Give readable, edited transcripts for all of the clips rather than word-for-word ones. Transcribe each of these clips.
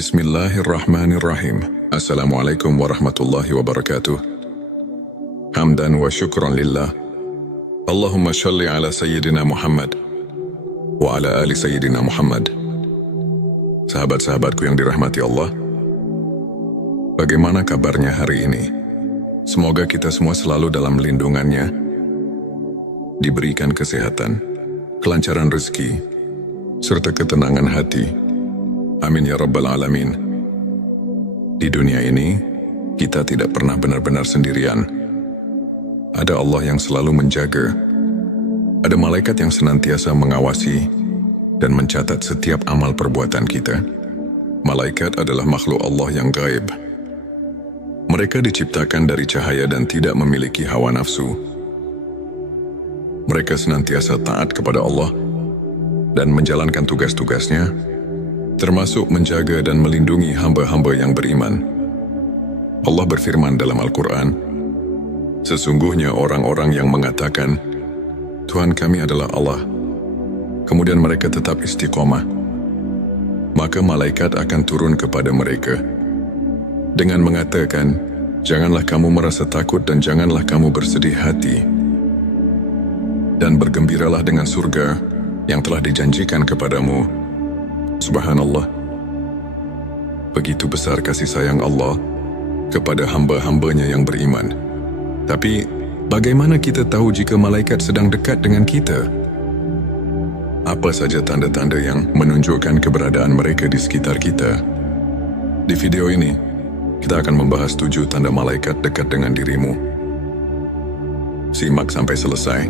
Bismillahirrahmanirrahim. Assalamualaikum warahmatullahi wabarakatuh. Hamdan wa syukran lillah. Allahumma shalli ala Sayyidina Muhammad wa ala ali Sayyidina Muhammad. Sahabat-sahabatku yang dirahmati Allah, bagaimana kabarnya hari ini? Semoga kita semua selalu dalam lindungannya, diberikan kesehatan, kelancaran rezeki, serta ketenangan hati. Amin ya rabbal alamin. Di dunia ini, kita tidak pernah benar-benar sendirian. Ada Allah yang selalu menjaga. Ada malaikat yang senantiasa mengawasi dan mencatat setiap amal perbuatan kita. Malaikat adalah makhluk Allah yang gaib. Mereka diciptakan dari cahaya dan tidak memiliki hawa nafsu. Mereka senantiasa taat kepada Allah dan menjalankan tugas-tugasnya, termasuk menjaga dan melindungi hamba-hamba yang beriman. Allah berfirman dalam Al-Quran, sesungguhnya orang-orang yang mengatakan, Tuhan kami adalah Allah, kemudian mereka tetap istiqomah, maka malaikat akan turun kepada mereka dengan mengatakan, janganlah kamu merasa takut dan janganlah kamu bersedih hati, dan bergembiralah dengan surga yang telah dijanjikan kepadamu. Subhanallah. Begitu besar kasih sayang Allah kepada hamba-hambanya yang beriman. Tapi, bagaimana kita tahu jika malaikat sedang dekat dengan kita? Apa saja tanda-tanda yang menunjukkan keberadaan mereka di sekitar kita? Di video ini, kita akan membahas 7 tanda malaikat dekat dengan dirimu. Simak sampai selesai.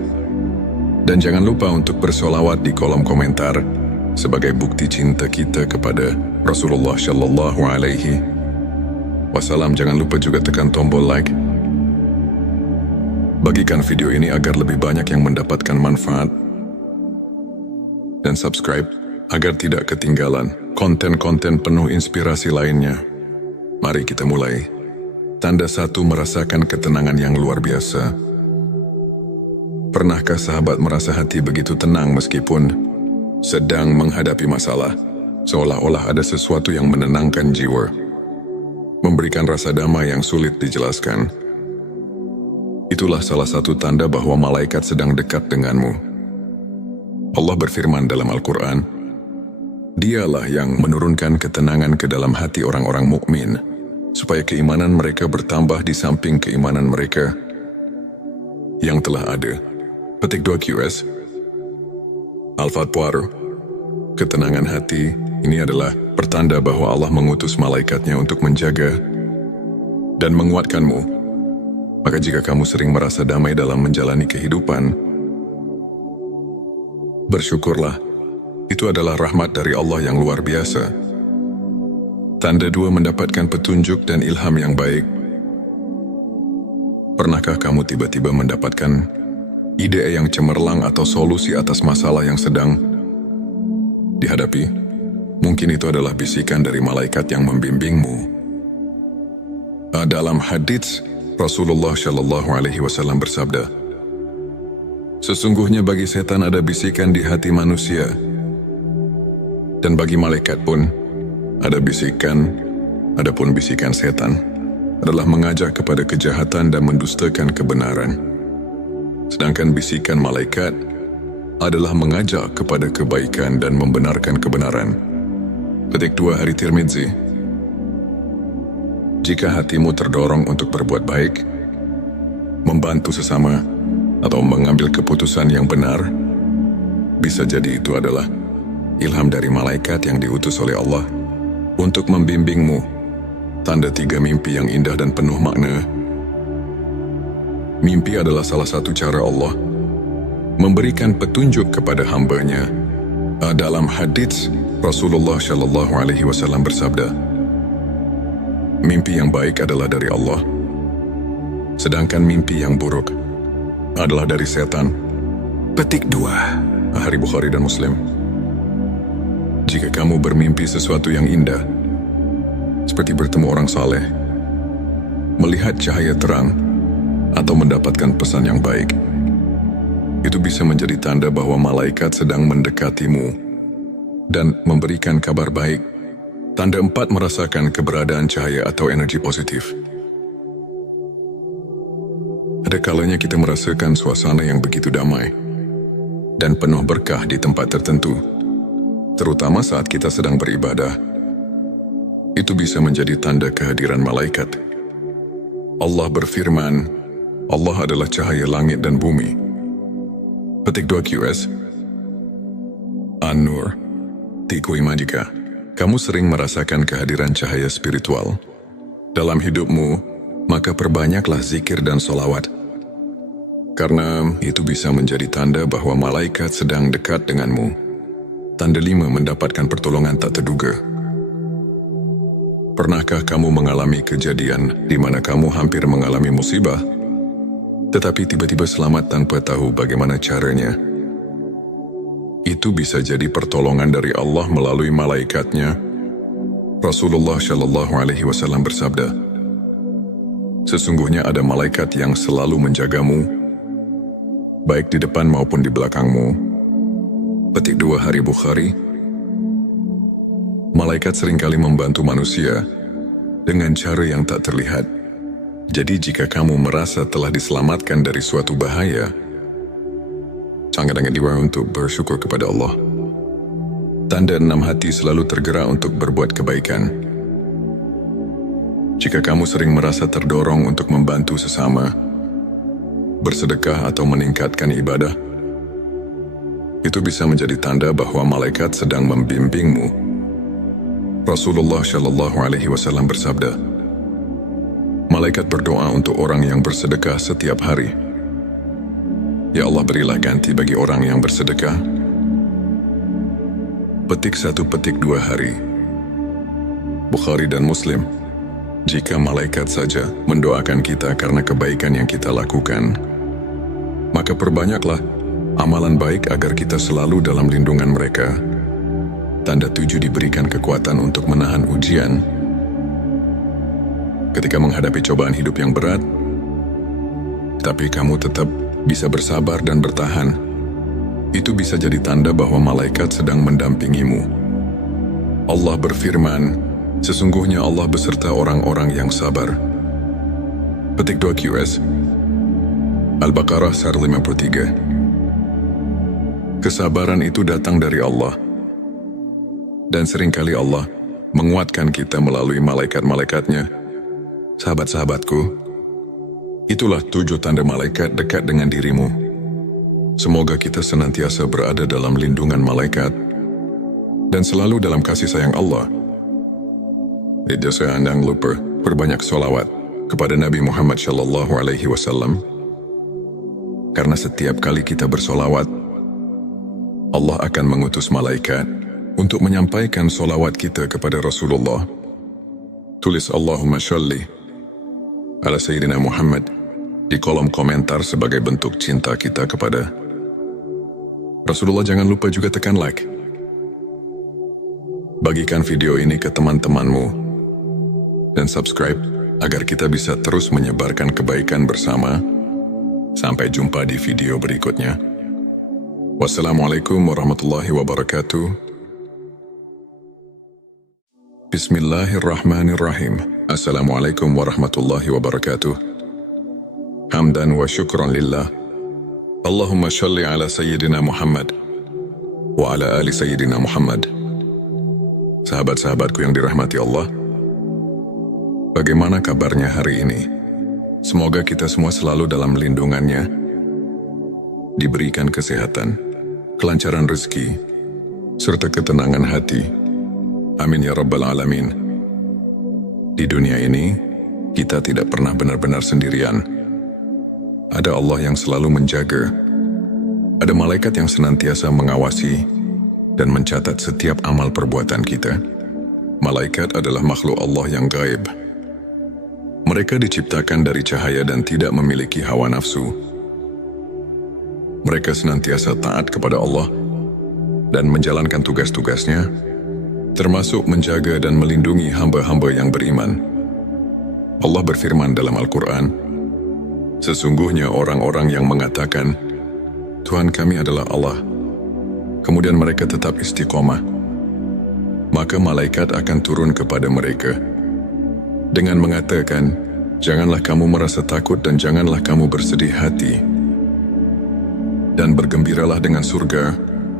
Dan jangan lupa untuk bersolawat di kolom komentar sebagai bukti cinta kita kepada Rasulullah Shallallahu Alaihi Wasallam. Jangan lupa juga tekan tombol like. Bagikan video ini agar lebih banyak yang mendapatkan manfaat. Dan subscribe agar tidak ketinggalan konten-konten penuh inspirasi lainnya. Mari kita mulai. Tanda 1, merasakan ketenangan yang luar biasa. Pernahkah sahabat merasa hati begitu tenang meskipun sedang menghadapi masalah, seolah-olah ada sesuatu yang menenangkan jiwa, memberikan rasa damai yang sulit dijelaskan? Itulah salah satu tanda bahwa malaikat sedang dekat denganmu. Allah berfirman dalam Al-Quran, Dialah yang menurunkan ketenangan ke dalam hati orang-orang mukmin, supaya keimanan mereka bertambah di samping keimanan mereka yang telah ada. Petik 2 QS Al-Fatwar. Ketenangan hati ini adalah pertanda bahwa Allah mengutus malaikatnya untuk menjaga dan menguatkanmu. Maka jika kamu sering merasa damai dalam menjalani kehidupan, bersyukurlah. Itu adalah rahmat dari Allah yang luar biasa. Tanda 2, mendapatkan petunjuk dan ilham yang baik. Pernahkah kamu tiba-tiba mendapatkan ide yang cemerlang atau solusi atas masalah yang sedang dihadapi? Mungkin itu adalah bisikan dari malaikat yang membimbingmu. Dalam hadits, Rasulullah Shallallahu Alaihi Wasallam bersabda, sesungguhnya bagi setan ada bisikan di hati manusia, dan bagi malaikat pun ada bisikan. Adapun bisikan setan adalah mengajak kepada kejahatan dan mendustakan kebenaran. Sedangkan bisikan malaikat adalah mengajak kepada kebaikan dan membenarkan kebenaran. Petik 2 Hari Tirmidzi. Jika hatimu terdorong untuk berbuat baik, membantu sesama, atau mengambil keputusan yang benar, bisa jadi itu adalah ilham dari malaikat yang diutus oleh Allah untuk membimbingmu. Tanda 3, mimpi yang indah dan penuh makna. Mimpi adalah salah satu cara Allah memberikan petunjuk kepada hambanya. Dalam hadits, Rasulullah Shallallahu Alaihi Wasallam bersabda, mimpi yang baik adalah dari Allah, sedangkan mimpi yang buruk adalah dari setan. Petik 2 Hari Bukhari dan Muslim. Jika kamu bermimpi sesuatu yang indah, seperti bertemu orang saleh, melihat cahaya terang, atau mendapatkan pesan yang baik, itu bisa menjadi tanda bahwa malaikat sedang mendekatimu dan memberikan kabar baik. Tanda 4 merasakan keberadaan cahaya atau energi positif. Ada kalanya kita merasakan suasana yang begitu damai dan penuh berkah di tempat tertentu, terutama saat kita sedang beribadah. Itu bisa menjadi tanda kehadiran malaikat. Allah berfirman, Allah adalah cahaya langit dan bumi. Petik 2 QS An-Nur 3 jika kamu sering merasakan kehadiran cahaya spiritual dalam hidupmu, maka perbanyaklah zikir dan solawat. Karena itu bisa menjadi tanda bahwa malaikat sedang dekat denganmu. Tanda 5 mendapatkan pertolongan tak terduga. Pernahkah kamu mengalami kejadian di mana kamu hampir mengalami musibah, tetapi tiba-tiba selamat tanpa tahu bagaimana caranya? Itu bisa jadi pertolongan dari Allah melalui malaikatnya. Rasulullah Shallallahu Alaihi Wasallam bersabda, sesungguhnya ada malaikat yang selalu menjagamu, baik di depan maupun di belakangmu. Petik 2 Hari Bukhari. Malaikat seringkali membantu manusia dengan cara yang tak terlihat. Jadi jika kamu merasa telah diselamatkan dari suatu bahaya, sangat-sangat diwajibkan untuk bersyukur kepada Allah. Tanda 6 hati selalu tergerak untuk berbuat kebaikan. Jika kamu sering merasa terdorong untuk membantu sesama, bersedekah atau meningkatkan ibadah, itu bisa menjadi tanda bahwa malaikat sedang membimbingmu. Rasulullah Shallallahu Alaihi Wasallam bersabda, malaikat berdoa untuk orang yang bersedekah setiap hari. Ya Allah, berilah ganti bagi orang yang bersedekah. Petik 1 petik 2 hari. Bukhari dan Muslim. Jika malaikat saja mendoakan kita karena kebaikan yang kita lakukan, maka perbanyaklah amalan baik agar kita selalu dalam lindungan mereka. Tanda 7 diberikan kekuatan untuk menahan ujian. Ketika menghadapi cobaan hidup yang berat, tapi kamu tetap bisa bersabar dan bertahan, itu bisa jadi tanda bahwa malaikat sedang mendampingimu. Allah berfirman, sesungguhnya Allah beserta orang-orang yang sabar. Petik 2 QS Al-Baqarah 53. Kesabaran itu datang dari Allah, dan seringkali Allah menguatkan kita melalui malaikat-malaikatnya. Sahabat-sahabatku, itulah 7 tanda malaikat dekat dengan dirimu. Semoga kita senantiasa berada dalam lindungan malaikat dan selalu dalam kasih sayang Allah. Jangan lupa perbanyak sholawat kepada Nabi Muhammad Shallallahu Alaihi Wasallam. Karena setiap kali kita bersolawat, Allah akan mengutus malaikat untuk menyampaikan sholawat kita kepada Rasulullah. Tulis Allahumma sholli ala Sayyidina Muhammad di kolom komentar sebagai bentuk cinta kita kepada Rasulullah. Jangan lupa juga tekan like. Bagikan video ini ke teman-temanmu dan subscribe agar kita bisa terus menyebarkan kebaikan bersama. Sampai jumpa di video berikutnya. Wassalamualaikum warahmatullahi wabarakatuh. Bismillahirrahmanirrahim. Assalamualaikum warahmatullahi wabarakatuh. Hamdan wa syukran lillah. Allahumma shalli ala Sayyidina Muhammad wa ala ali Sayyidina Muhammad. Sahabat-sahabatku yang dirahmati Allah, bagaimana kabarnya hari ini? Semoga kita semua selalu dalam lindungannya, diberikan kesehatan, kelancaran rezeki, serta ketenangan hati. Amin ya Rabbal Alamin. Di dunia ini, kita tidak pernah benar-benar sendirian. Ada Allah yang selalu menjaga. Ada malaikat yang senantiasa mengawasi dan mencatat setiap amal perbuatan kita. Malaikat adalah makhluk Allah yang gaib. Mereka diciptakan dari cahaya dan tidak memiliki hawa nafsu. Mereka senantiasa taat kepada Allah dan menjalankan tugas-tugasnya, termasuk menjaga dan melindungi hamba-hamba yang beriman. Allah berfirman dalam Al-Quran, sesungguhnya orang-orang yang mengatakan, Tuhan kami adalah Allah, kemudian mereka tetap istiqomah, maka malaikat akan turun kepada mereka dengan mengatakan, "Janganlah kamu merasa takut dan janganlah kamu bersedih hati. Dan bergembiralah dengan surga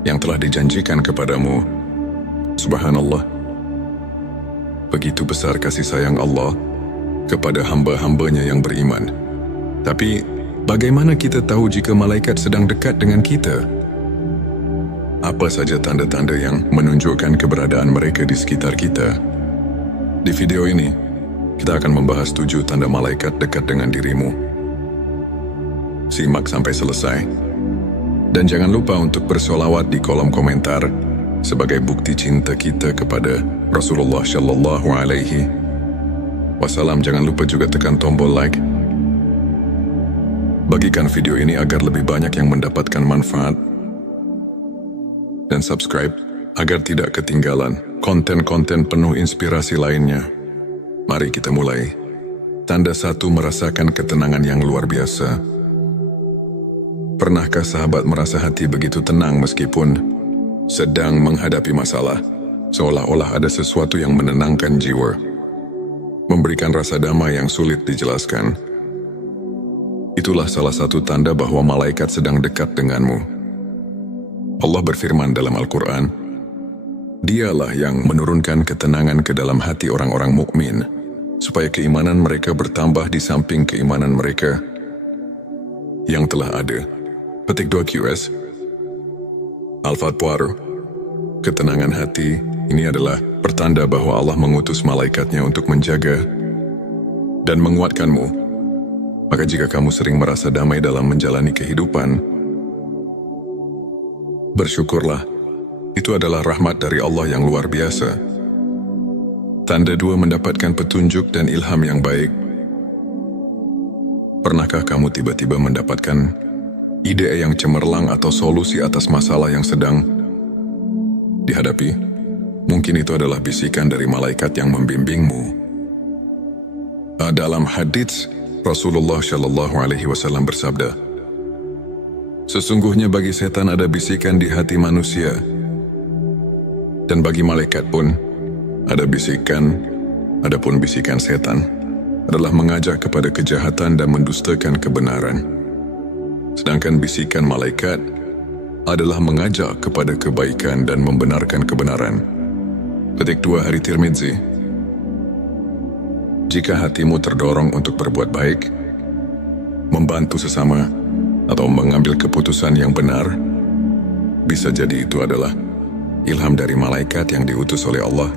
yang telah dijanjikan kepadamu." Subhanallah. Begitu besar kasih sayang Allah kepada hamba-hambanya yang beriman. Tapi, bagaimana kita tahu jika malaikat sedang dekat dengan kita? Apa saja tanda-tanda yang menunjukkan keberadaan mereka di sekitar kita? Di video ini, kita akan membahas 7 tanda malaikat dekat dengan dirimu. Simak sampai selesai. Dan jangan lupa untuk bersolawat di kolom komentar sebagai bukti cinta kita kepada Rasulullah Shallallahu Alaihi Wasallam. Jangan lupa juga tekan tombol like. Bagikan video ini agar lebih banyak yang mendapatkan manfaat. Dan subscribe agar tidak ketinggalan konten-konten penuh inspirasi lainnya. Mari kita mulai. Tanda 1, merasakan ketenangan yang luar biasa. Pernahkah sahabat merasa hati begitu tenang meskipun sedang menghadapi masalah? Seolah-olah ada sesuatu yang menenangkan jiwa, memberikan rasa damai yang sulit dijelaskan. Itulah salah satu tanda bahwa malaikat sedang dekat denganmu. Allah berfirman dalam Al-Quran, "Dialah yang menurunkan ketenangan ke dalam hati orang-orang mukmin, supaya keimanan mereka bertambah di samping keimanan mereka yang telah ada." Petik 2 QS. Al-Fatwar. Ketenangan hati ini adalah pertanda bahwa Allah mengutus malaikatnya untuk menjaga dan menguatkanmu. Maka jika kamu sering merasa damai dalam menjalani kehidupan, bersyukurlah. Itu adalah rahmat dari Allah yang luar biasa. Tanda 2, mendapatkan petunjuk dan ilham yang baik. Pernahkah kamu tiba-tiba mendapatkan ide yang cemerlang atau solusi atas masalah yang sedang dihadapi? Mungkin itu adalah bisikan dari malaikat yang membimbingmu. Dalam hadits, Rasulullah Shallallahu Alaihi Wasallam bersabda, "Sesungguhnya bagi setan ada bisikan di hati manusia, dan bagi malaikat pun ada bisikan. Adapun bisikan setan adalah mengajak kepada kejahatan dan mendustakan kebenaran. Sedangkan bisikan malaikat adalah mengajak kepada kebaikan dan membenarkan kebenaran." Petik 2 Hari Tirmidzi. Jika hatimu terdorong untuk berbuat baik, membantu sesama, atau mengambil keputusan yang benar, bisa jadi itu adalah ilham dari malaikat yang diutus oleh Allah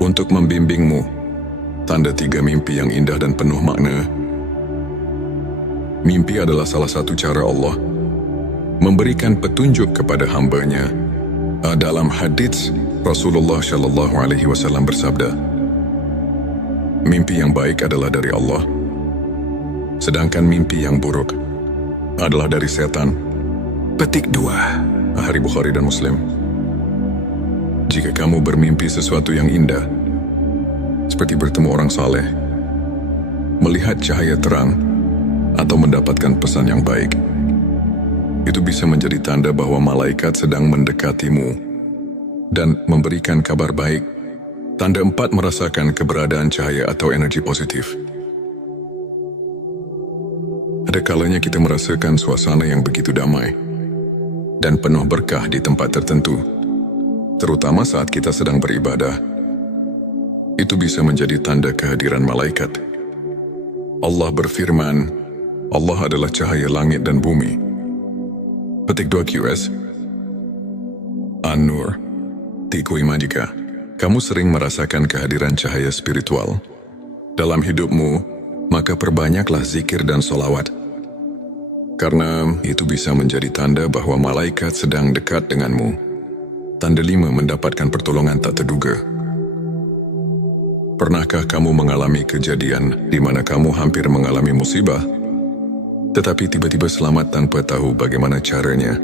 untuk membimbingmu. Tanda 3, mimpi yang indah dan penuh makna. Mimpi adalah salah satu cara Allah memberikan petunjuk kepada hambanya. Dalam hadits, Rasulullah Shallallahu Alaihi Wasallam bersabda, "Mimpi yang baik adalah dari Allah, sedangkan mimpi yang buruk adalah dari setan." Petik 2 Hari Bukhari dan Muslim. Jika kamu bermimpi sesuatu yang indah, seperti bertemu orang saleh, melihat cahaya terang, atau mendapatkan pesan yang baik, itu bisa menjadi tanda bahwa malaikat sedang mendekatimu dan memberikan kabar baik. Tanda 4, merasakan keberadaan cahaya atau energi positif. Ada kalanya kita merasakan suasana yang begitu damai dan penuh berkah di tempat tertentu, terutama saat kita sedang beribadah. Itu bisa menjadi tanda kehadiran malaikat. Allah berfirman, "Allah adalah cahaya langit dan bumi." Petik 2 QS. An-Nur. Tikui jika kamu sering merasakan kehadiran cahaya spiritual dalam hidupmu, maka perbanyaklah zikir dan solawat. Karena itu bisa menjadi tanda bahwa malaikat sedang dekat denganmu. Tanda 5, mendapatkan pertolongan tak terduga. Pernahkah kamu mengalami kejadian di mana kamu hampir mengalami musibah, tetapi tiba-tiba selamat tanpa tahu bagaimana caranya?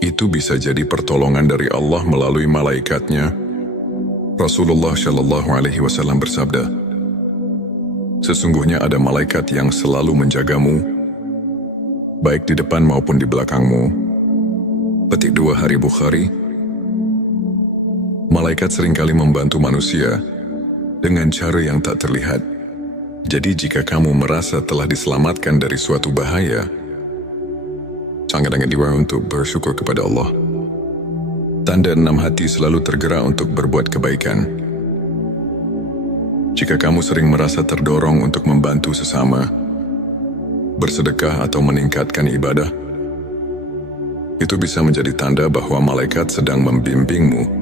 Itu bisa jadi pertolongan dari Allah melalui malaikatnya. Rasulullah Shallallahu Alaihi Wasallam bersabda, "Sesungguhnya ada malaikat yang selalu menjagamu, baik di depan maupun di belakangmu." Petik 2 Hari Bukhari. Malaikat seringkali membantu manusia dengan cara yang tak terlihat. Jadi jika kamu merasa telah diselamatkan dari suatu bahaya, sangat-sangat diwajibkan untuk bersyukur kepada Allah. Tanda 6 hati selalu tergerak untuk berbuat kebaikan. Jika kamu sering merasa terdorong untuk membantu sesama, bersedekah atau meningkatkan ibadah, itu bisa menjadi tanda bahwa malaikat sedang membimbingmu.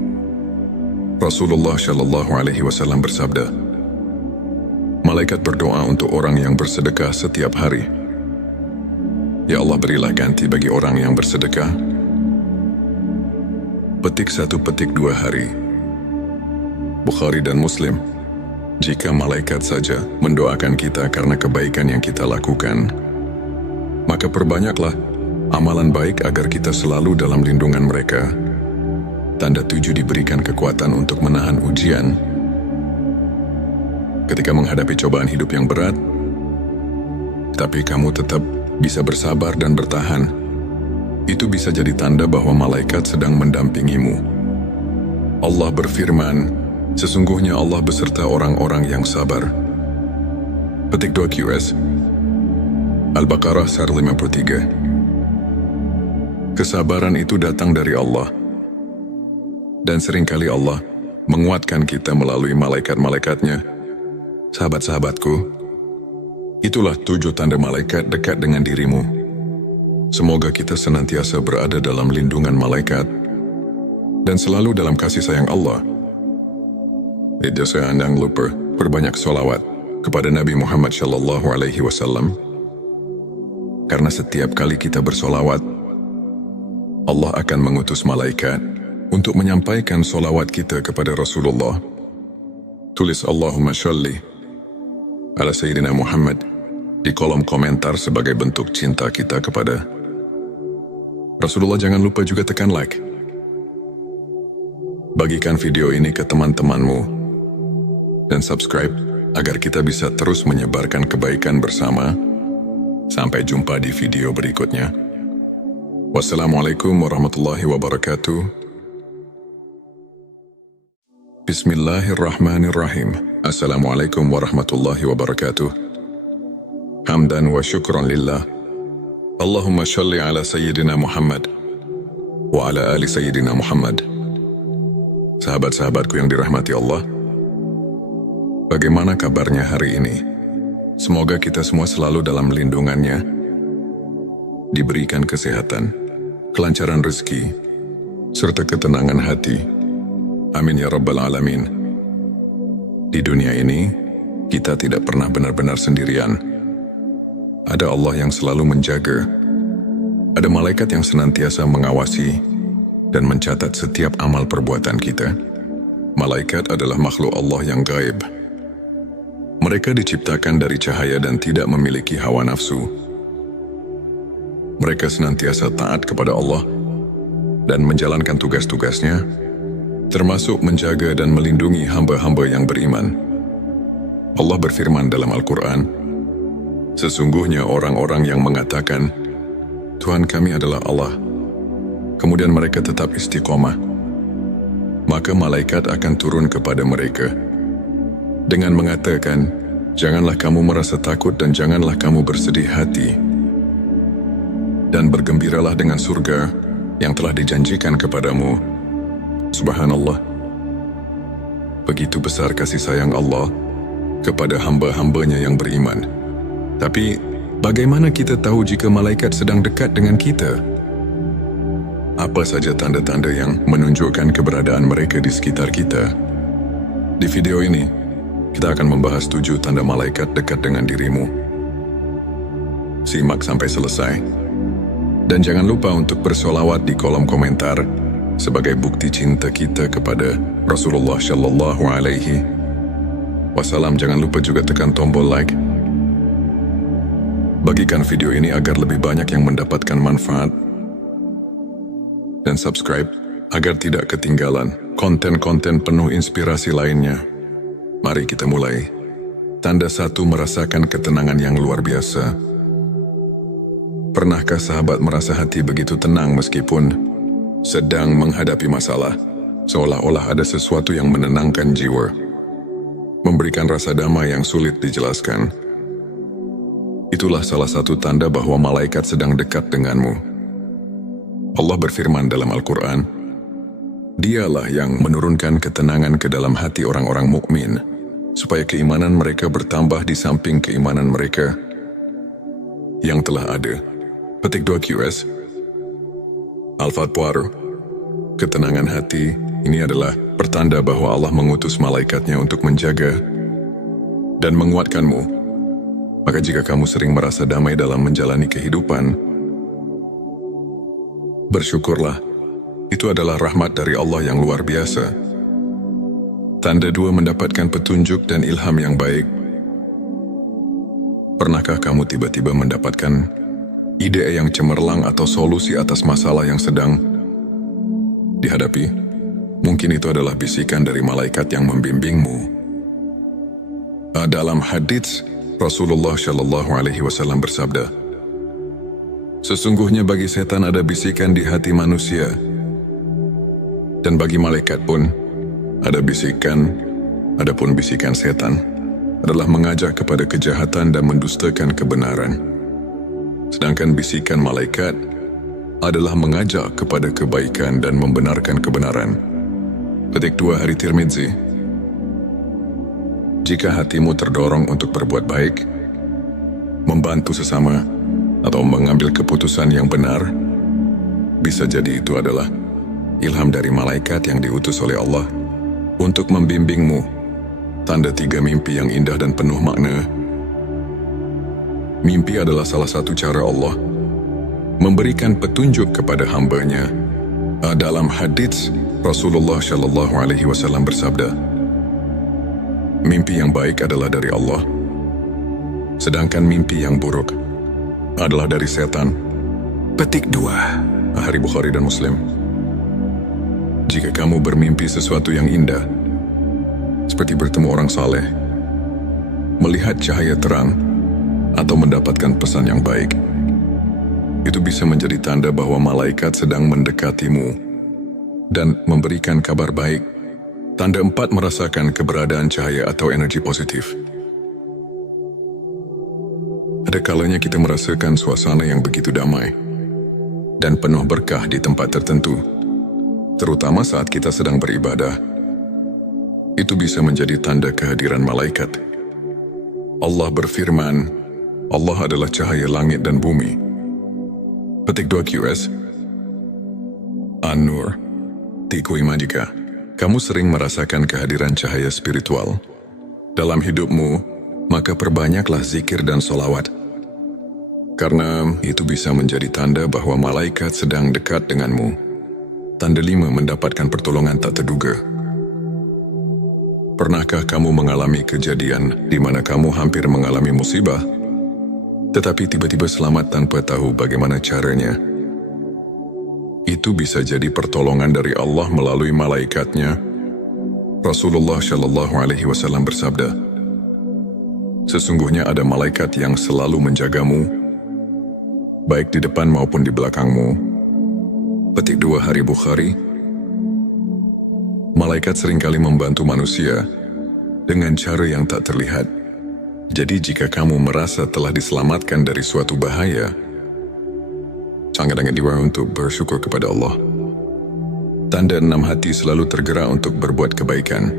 Rasulullah Shallallahu Alaihi Wasallam bersabda, malaikat berdoa untuk orang yang bersedekah setiap hari. Ya Allah, berilah ganti bagi orang yang bersedekah. Petik 1, petik 2 hari. Bukhari dan Muslim. Jika malaikat saja mendoakan kita karena kebaikan yang kita lakukan, maka perbanyaklah amalan baik agar kita selalu dalam lindungan mereka. Tanda 7, diberikan kekuatan untuk menahan ujian. Ketika menghadapi cobaan hidup yang berat, tapi kamu tetap bisa bersabar dan bertahan, itu bisa jadi tanda bahwa malaikat sedang mendampingimu. Allah berfirman, sesungguhnya Allah beserta orang-orang yang sabar. Petik 2 QS Al-Baqarah 53. Kesabaran itu datang dari Allah. Dan seringkali Allah menguatkan kita melalui malaikat-malaikatnya. Sahabat-sahabatku, itulah 7 tanda malaikat dekat dengan dirimu. Semoga kita senantiasa berada dalam lindungan malaikat dan selalu dalam kasih sayang Allah. Jangan lupa perbanyak sholawat kepada Nabi Muhammad Shallallahu Alaihi Wasallam. Karena setiap kali kita bersolawat, Allah akan mengutus malaikat untuk menyampaikan solawat kita kepada Rasulullah. Tulis Allahumma sholli ala Sayyidina Muhammad di kolom komentar sebagai bentuk cinta kita kepada Rasulullah. Jangan lupa juga tekan like. Bagikan video ini ke teman-temanmu dan subscribe agar kita bisa terus menyebarkan kebaikan bersama. Sampai jumpa di video berikutnya. Wassalamualaikum warahmatullahi wabarakatuh. Bismillahirrahmanirrahim. Assalamualaikum warahmatullahi wabarakatuh. Hamdan wa syukran lillah. Allahumma sholli ala Sayyidina Muhammad wa ala ali Sayyidina Muhammad. Sahabat-sahabatku yang dirahmati Allah, bagaimana kabarnya hari ini? Semoga kita semua selalu dalam lindungannya, diberikan kesehatan, kelancaran rezeki, serta ketenangan hati. Amin ya Rabbal Alamin. Di dunia ini, kita tidak pernah benar-benar sendirian. Ada Allah yang selalu menjaga. Ada malaikat yang senantiasa mengawasi dan mencatat setiap amal perbuatan kita. Malaikat adalah makhluk Allah yang gaib. Mereka diciptakan dari cahaya dan tidak memiliki hawa nafsu. Mereka senantiasa taat kepada Allah dan menjalankan tugas-tugasnya, termasuk menjaga dan melindungi hamba-hamba yang beriman. Allah berfirman dalam Al-Quran, sesungguhnya orang-orang yang mengatakan, Tuhan kami adalah Allah, kemudian mereka tetap istiqomah, maka malaikat akan turun kepada mereka dengan mengatakan, janganlah kamu merasa takut dan janganlah kamu bersedih hati, dan bergembiralah dengan surga yang telah dijanjikan kepadamu. Subhanallah. Begitu besar kasih sayang Allah kepada hamba-hambanya yang beriman. Tapi, bagaimana kita tahu jika malaikat sedang dekat dengan kita? Apa saja tanda-tanda yang menunjukkan keberadaan mereka di sekitar kita? Di video ini, kita akan membahas 7 tanda malaikat dekat dengan dirimu. Simak sampai selesai. Dan jangan lupa untuk bersolawat di kolom komentar sebagai bukti cinta kita kepada Rasulullah Shallallahu Alaihi Wasallam. Jangan lupa juga tekan tombol like. Bagikan video ini agar lebih banyak yang mendapatkan manfaat. Dan subscribe agar tidak ketinggalan konten-konten penuh inspirasi lainnya. Mari kita mulai. Tanda 1, merasakan ketenangan yang luar biasa. Pernahkah sahabat merasa hati begitu tenang meskipun sedang menghadapi masalah? seolah-olah ada sesuatu yang menenangkan jiwa, memberikan rasa damai yang sulit dijelaskan. Itulah salah satu tanda bahwa malaikat sedang dekat denganmu. Allah berfirman dalam Al-Quran, Dialah yang menurunkan ketenangan ke dalam hati orang-orang mukmin, supaya keimanan mereka bertambah di samping keimanan mereka yang telah ada. Petik 2 QS. Al-Fatwar, ketenangan hati ini adalah pertanda bahwa Allah mengutus malaikatnya untuk menjaga dan menguatkanmu. Maka jika kamu sering merasa damai dalam menjalani kehidupan, bersyukurlah. Itu adalah rahmat dari Allah yang luar biasa. Tanda 2, mendapatkan petunjuk dan ilham yang baik. Pernahkah kamu tiba-tiba mendapatkan ide yang cemerlang atau solusi atas masalah yang sedang dihadapi? Mungkin itu adalah bisikan dari malaikat yang membimbingmu. Dalam hadits, Rasulullah Shallallahu Alaihi Wasallam bersabda, sesungguhnya bagi setan ada bisikan di hati manusia, dan bagi malaikat pun ada bisikan. Adapun bisikan setan adalah mengajak kepada kejahatan dan mendustakan kebenaran. Sedangkan bisikan malaikat adalah mengajak kepada kebaikan dan membenarkan kebenaran. Petik 2 Hari Tirmidzi. Jika hatimu terdorong untuk berbuat baik, membantu sesama, atau mengambil keputusan yang benar, bisa jadi itu adalah ilham dari malaikat yang diutus oleh Allah untuk membimbingmu. Tanda 3, mimpi yang indah dan penuh makna. Mimpi adalah salah satu cara Allah memberikan petunjuk kepada hamba-Nya. Dalam hadits, Rasulullah Shallallahu Alaihi Wasallam bersabda, mimpi yang baik adalah dari Allah, sedangkan mimpi yang buruk adalah dari setan. Petik 2 Hari Bukhari dan Muslim. Jika kamu bermimpi sesuatu yang indah, seperti bertemu orang saleh, melihat cahaya terang, atau mendapatkan pesan yang baik, itu bisa menjadi tanda bahwa malaikat sedang mendekatimu dan memberikan kabar baik. Tanda 4, merasakan keberadaan cahaya atau energi positif. Ada kalanya kita merasakan suasana yang begitu damai dan penuh berkah di tempat tertentu, terutama saat kita sedang beribadah. Itu bisa menjadi tanda kehadiran malaikat. Allah berfirman, Allah adalah cahaya langit dan bumi. Petik 2 QS. An-Nur. Tiku Ima. Jika kamu sering merasakan kehadiran cahaya spiritual dalam hidupmu, maka perbanyaklah zikir dan solawat. Karena itu bisa menjadi tanda bahwa malaikat sedang dekat denganmu. Tanda 5, mendapatkan pertolongan tak terduga. Pernahkah kamu mengalami kejadian di mana kamu hampir mengalami musibah, tetapi tiba-tiba selamat tanpa tahu bagaimana caranya? Itu bisa jadi pertolongan dari Allah melalui malaikatnya. Rasulullah Shallallahu Alaihi Wasallam bersabda, sesungguhnya ada malaikat yang selalu menjagamu, baik di depan maupun di belakangmu. Petik 2 Hari Bukhari. Malaikat seringkali membantu manusia dengan cara yang tak terlihat. Jadi jika kamu merasa telah diselamatkan dari suatu bahaya, sangat diwajib untuk bersyukur kepada Allah. Tanda 6, hati selalu tergerak untuk berbuat kebaikan.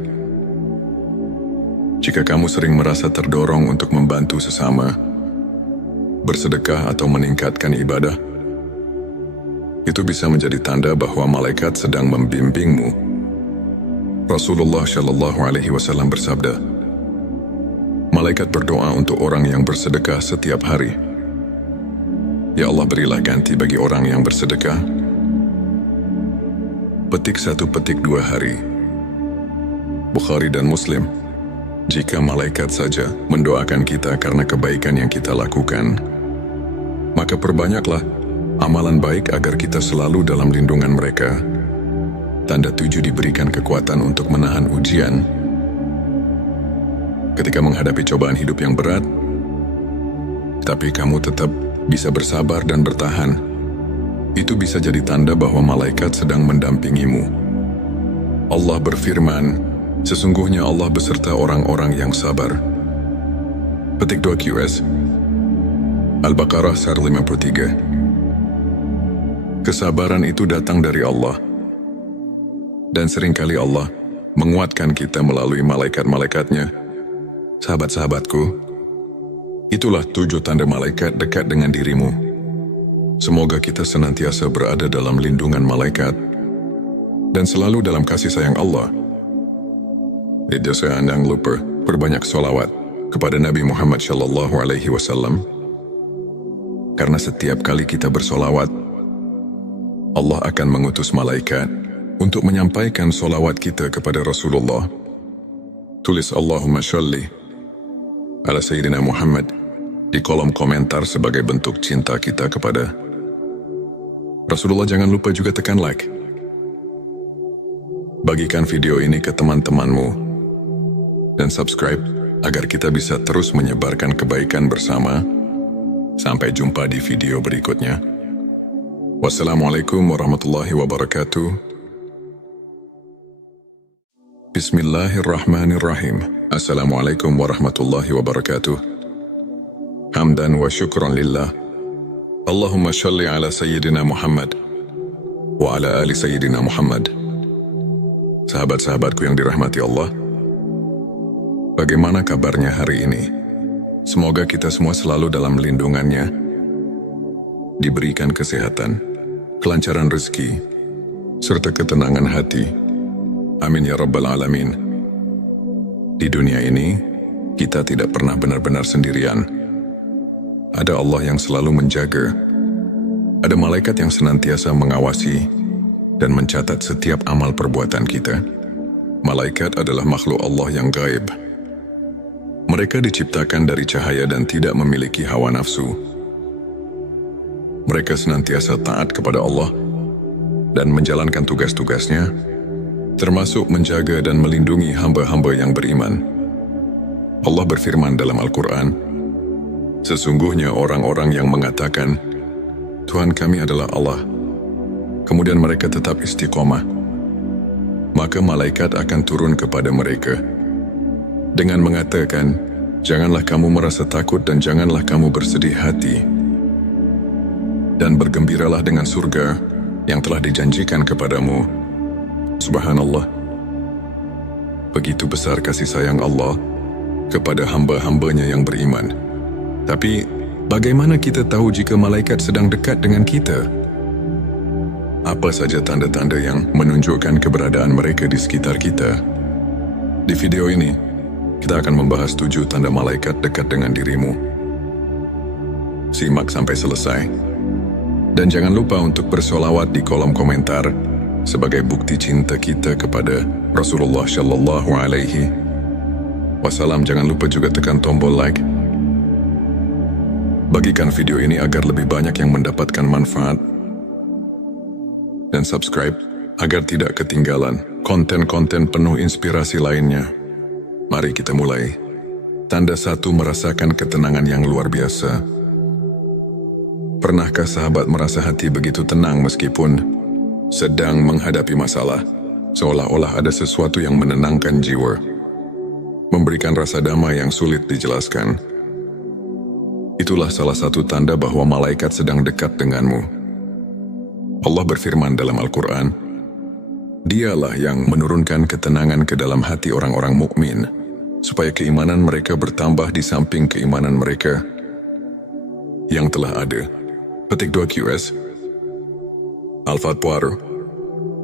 Jika kamu sering merasa terdorong untuk membantu sesama, bersedekah atau meningkatkan ibadah, itu bisa menjadi tanda bahwa malaikat sedang membimbingmu. Rasulullah Shallallahu Alaihi Wasallam bersabda, malaikat berdoa untuk orang yang bersedekah setiap hari. Ya Allah, berilah ganti bagi orang yang bersedekah. Petik 1, petik 2 Hari Bukhari dan Muslim. Jika malaikat saja mendoakan kita karena kebaikan yang kita lakukan, maka perbanyaklah amalan baik agar kita selalu dalam lindungan mereka. Tanda 7, diberikan kekuatan untuk menahan ujian. Ketika menghadapi cobaan hidup yang berat, tapi kamu tetap bisa bersabar dan bertahan, itu bisa jadi tanda bahwa malaikat sedang mendampingimu. Allah berfirman, sesungguhnya Allah beserta orang-orang yang sabar. Petik 2 QS Al-Baqarah 153. Kesabaran itu datang dari Allah. Dan seringkali Allah menguatkan kita melalui malaikat-malaikatnya. Sahabat-sahabatku, itulah 7 tanda malaikat dekat dengan dirimu. Semoga kita senantiasa berada dalam lindungan malaikat dan selalu dalam kasih sayang Allah. Jangan lupa perbanyak sholawat kepada Nabi Muhammad SAW. Karena setiap kali kita bersolawat, Allah akan mengutus malaikat untuk menyampaikan solawat kita kepada Rasulullah. Tulis Allahumma sholli ala Sayyidina Muhammad di kolom komentar sebagai bentuk cinta kita kepada Rasulullah. Jangan lupa juga tekan like. Bagikan video ini ke teman-temanmu dan subscribe agar kita bisa terus menyebarkan kebaikan bersama. Sampai jumpa di video berikutnya. Wassalamualaikum warahmatullahi wabarakatuh. Bismillahirrahmanirrahim. Assalamualaikum warahmatullahi wabarakatuh. Hamdan wa syukran lillah. Allahumma sholli ala Sayyidina Muhammad wa ala ali Sayyidina Muhammad. Sahabat-sahabatku yang dirahmati Allah, bagaimana kabarnya hari ini? Semoga kita semua selalu dalam lindungannya, diberikan kesehatan, kelancaran rezeki, serta ketenangan hati. Amin ya rabbal alamin. Di dunia ini, kita tidak pernah benar-benar sendirian. Ada Allah yang selalu menjaga. Ada malaikat yang senantiasa mengawasi dan mencatat setiap amal perbuatan kita. Malaikat adalah makhluk Allah yang gaib. Mereka diciptakan dari cahaya dan tidak memiliki hawa nafsu. Mereka senantiasa taat kepada Allah dan menjalankan tugas-tugasnya, termasuk menjaga dan melindungi hamba-hamba yang beriman. Allah berfirman dalam Al-Quran, sesungguhnya orang-orang yang mengatakan, Tuhan kami adalah Allah, kemudian mereka tetap istiqomah, maka malaikat akan turun kepada mereka dengan mengatakan, janganlah kamu merasa takut dan janganlah kamu bersedih hati, dan bergembiralah dengan surga yang telah dijanjikan kepadamu. Subhanallah. Begitu besar kasih sayang Allah kepada hamba-hambanya yang beriman. Tapi, bagaimana kita tahu jika malaikat sedang dekat dengan kita? Apa saja tanda-tanda yang menunjukkan keberadaan mereka di sekitar kita? Di video ini, kita akan membahas 7 tanda malaikat dekat dengan dirimu. Simak sampai selesai. Dan jangan lupa untuk bersolawat di kolom komentar sebagai bukti cinta kita kepada Rasulullah Shallallahu Alaihi Wasallam. Jangan lupa juga tekan tombol like. Bagikan video ini agar lebih banyak yang mendapatkan manfaat. Dan subscribe agar tidak ketinggalan konten-konten penuh inspirasi lainnya. Mari kita mulai. Tanda 1, merasakan ketenangan yang luar biasa. Pernahkah sahabat merasa hati begitu tenang meskipun sedang menghadapi masalah? Seolah-olah ada sesuatu yang menenangkan jiwa, memberikan rasa damai yang sulit dijelaskan. Itulah salah satu tanda bahwa malaikat sedang dekat denganmu. Allah berfirman dalam Al-Quran, Dialah yang menurunkan ketenangan ke dalam hati orang-orang mukmin, supaya keimanan mereka bertambah di samping keimanan mereka yang telah ada. Petik 2 QS Al-Fatwar.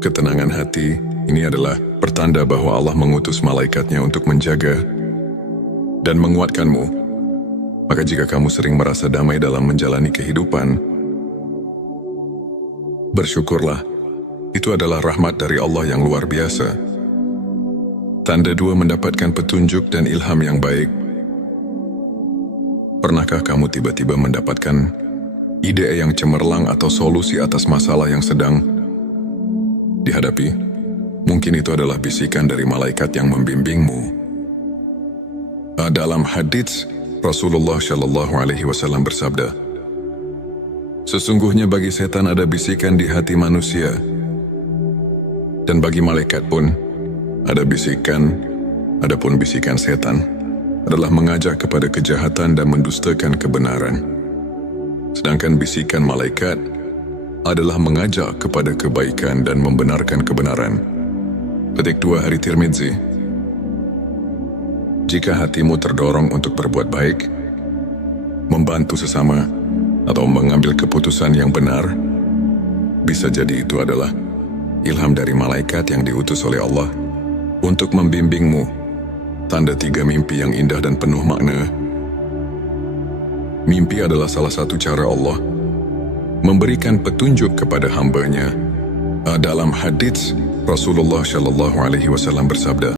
Ketenangan hati ini adalah pertanda bahwa Allah mengutus malaikatnya untuk menjaga dan menguatkanmu. Maka jika kamu sering merasa damai dalam menjalani kehidupan, bersyukurlah. Itu adalah rahmat dari Allah yang luar biasa. Tanda 2, mendapatkan petunjuk dan ilham yang baik. Pernahkah kamu tiba-tiba mendapatkan ide yang cemerlang atau solusi atas masalah yang sedang dihadapi? Mungkin itu adalah bisikan dari malaikat yang membimbingmu. Dalam hadits, Rasulullah Shallallahu Alaihi Wasallam bersabda, sesungguhnya bagi setan ada bisikan di hati manusia, dan bagi malaikat pun ada bisikan, adapun bisikan setan adalah mengajak kepada kejahatan dan mendustakan kebenaran. Sedangkan bisikan malaikat adalah mengajak kepada kebaikan dan membenarkan kebenaran. Petik 2 Hari Tirmidzi. Jika hatimu terdorong untuk berbuat baik, membantu sesama, atau mengambil keputusan yang benar, bisa jadi itu adalah ilham dari malaikat yang diutus oleh Allah untuk membimbingmu. Tanda 3 mimpi yang indah dan penuh makna. Mimpi adalah salah satu cara Allah memberikan petunjuk kepada hamba-Nya. Dalam hadits, Rasulullah SAW bersabda,